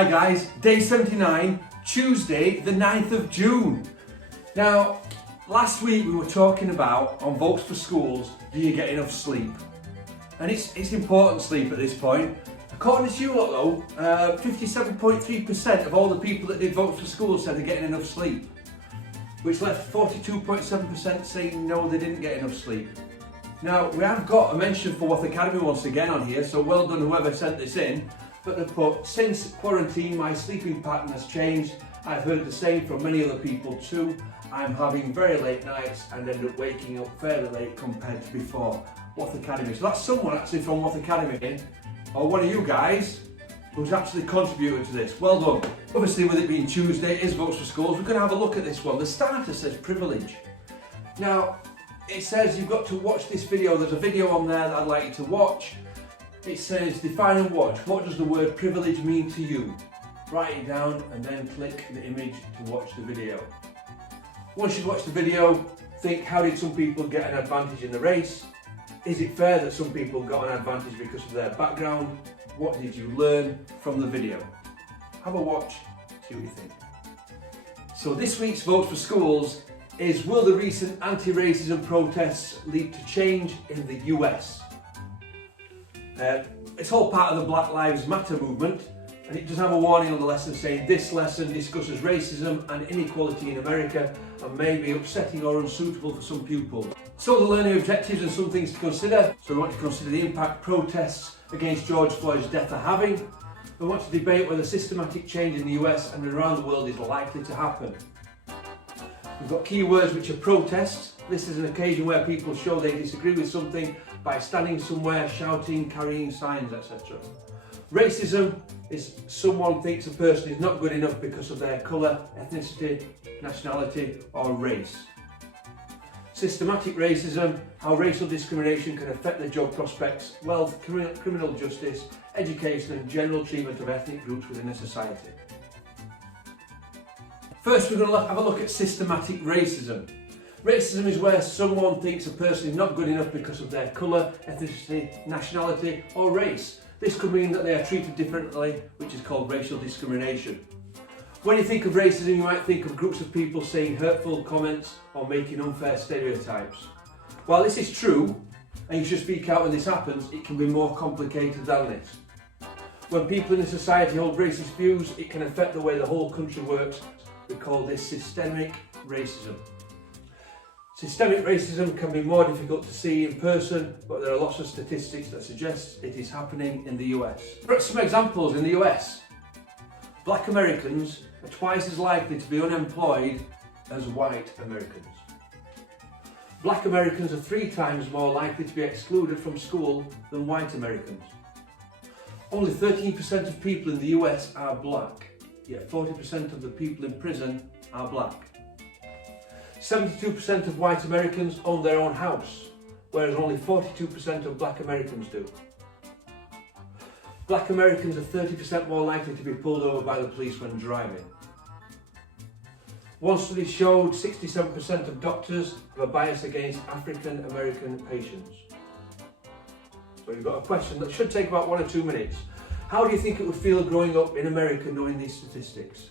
Hi guys, day 79, Tuesday the 9th of June. Now, last week we were talking about, on Votes for Schools, do you get enough sleep? And it's important sleep at this point. According to you lot though, 57.3% of all the people that did Votes for Schools said they're getting enough sleep, which left 42.7% saying no, they didn't get enough sleep. Now, we have got a mention for Rotherham Academy once again on here, so well done whoever sent this in. But they put, since quarantine my sleeping pattern has changed. I've heard the same from many other people too. I'm having very late nights and end up waking up fairly late compared to before. Rotherham Academy. So that's someone actually from Rotherham Academy, or one of you guys, who's actually contributed to this. Well done. Obviously, with it being Tuesday, it is Votes for Schools. We're going to have a look at this one. The starter says privilege. Now, it says you've got to watch this video. There's a video on there that I'd like you to watch. It says define and watch. What does the word privilege mean to you? Write it down and then click the image to watch the video. Once you've watched the video, think, how did some people get an advantage in the race? Is it fair that some people got an advantage because of their background? What did you learn from the video? Have a watch, see what you think. So this week's Votes for Schools is, will the recent anti-racism protests lead to change in the US? It's all part of the Black Lives Matter movement, and it does have a warning on the lesson saying this lesson discusses racism and inequality in America and may be upsetting or unsuitable for some pupils. So the learning objectives and some things to consider. So we want to consider the impact protests against George Floyd's death are having. We want to debate whether systematic change in the US and around the world is likely to happen. We've got keywords which are protests. This is an occasion where people show they disagree with something by standing somewhere, shouting, carrying signs, etc. Racism is someone thinks a person is not good enough because of their colour, ethnicity, nationality or race. Systematic racism, how racial discrimination can affect their job prospects, wealth, criminal justice, education and general treatment of ethnic groups within a society. First, we're going to have a look at systematic racism. Racism is where someone thinks a person is not good enough because of their colour, ethnicity, nationality or race. This could mean that they are treated differently, which is called racial discrimination. When you think of racism, you might think of groups of people saying hurtful comments or making unfair stereotypes. While this is true, and you should speak out when this happens, it can be more complicated than this. When people in a society hold racist views, it can affect the way the whole country works. We call this systemic racism. Systemic racism can be more difficult to see in person, but there are lots of statistics that suggest it is happening in the US. For some examples in the US, Black Americans are twice as likely to be unemployed as white Americans. Black Americans are 3 times more likely to be excluded from school than white Americans. Only 13% of people in the US are black, yet 40% of the people in prison are black. 72% of white Americans own their own house, whereas only 42% of black Americans do. Black Americans are 30% more likely to be pulled over by the police when driving. One study showed 67% of doctors have a bias against African American patients. So you've got a question that should take about 1 or 2 minutes. How do you think it would feel growing up in America knowing these statistics?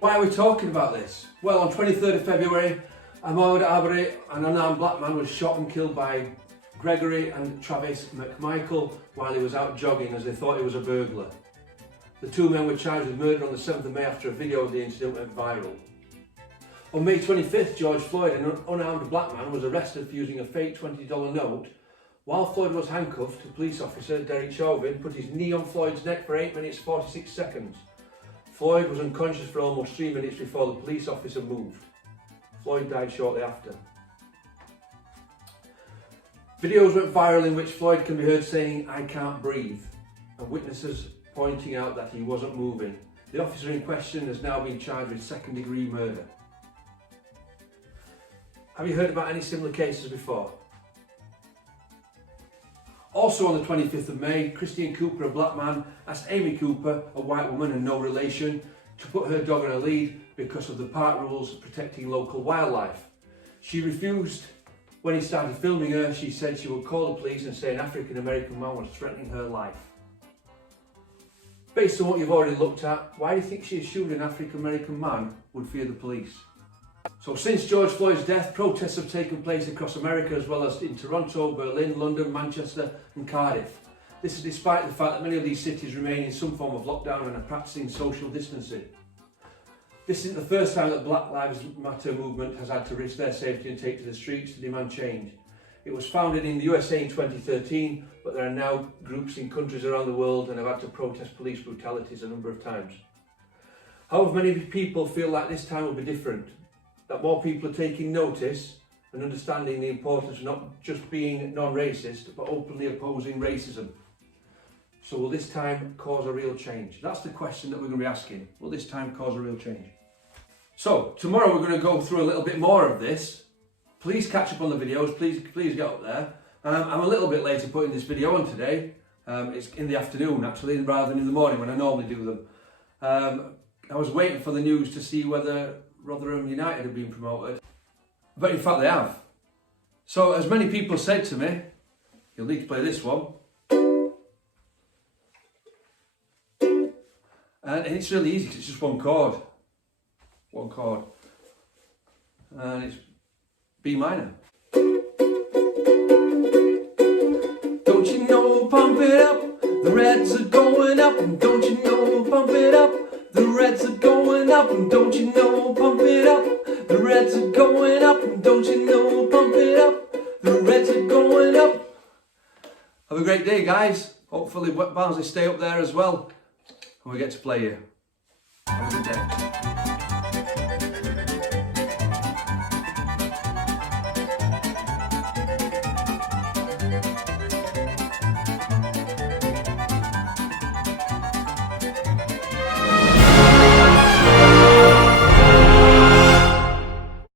Why are we talking about this? Well, on 23rd of February, Ahmaud Arbery, an unarmed black man, was shot and killed by Gregory and Travis McMichael while he was out jogging as they thought he was a burglar. The 2 men were charged with murder on the 7th of May after a video of the incident went viral. On May 25th, George Floyd, an unarmed black man, was arrested for using a fake $20 note. While Floyd was handcuffed, the police officer, Derek Chauvin, put his knee on Floyd's neck for 8 minutes 46 seconds. Floyd was unconscious for almost 3 minutes before the police officer moved. Floyd died shortly after. Videos went viral in which Floyd can be heard saying, "I can't breathe," and witnesses pointing out that he wasn't moving. The officer in question has now been charged with second-degree murder. Have you heard about any similar cases before? Also on the 25th of May, Christian Cooper, a black man, asked Amy Cooper, a white woman and no relation, to put her dog on a lead because of the park rules protecting local wildlife. She refused when he started filming her, she said she would call the police and say an African American man was threatening her life. Based on what you've already looked at, why do you think she assumed an African American man would fear the police? So since George Floyd's death, protests have taken place across America as well as in Toronto, Berlin, London, Manchester and Cardiff. This is despite the fact that many of these cities remain in some form of lockdown and are practicing social distancing. This isn't the first time that Black Lives Matter movement has had to risk their safety and take to the streets to demand change. It was founded in the USA in 2013, but there are now groups in countries around the world and have had to protest police brutalities a number of times. However, many people feel like this time will be different, that more people are taking notice and understanding the importance of not just being non-racist, but openly opposing racism. So will this time cause a real change? That's the question that we're going to be asking. Will this time cause a real change? So tomorrow we're going to go through a little bit more of this. Please catch up on the videos, please get up there. I'm a little bit later putting this video on today. It's in the afternoon actually, rather than in the morning when I normally do them. I was waiting for the news to see whether Rotherham United had been promoted, but in fact they have. So as many people said to me, you'll need to play this one. And it's really easy because it's just one chord. One chord. And it's B minor. Don't you know, pump it up, the Reds are going up, and don't you know, pump it up, the Reds are going up, and don't you know, pump it up, the Reds are going up, and don't you know, pump it up, the Reds are going up. Have a great day, guys. Hopefully Barnsley stay up there as well, and we get to play here. Have a good day.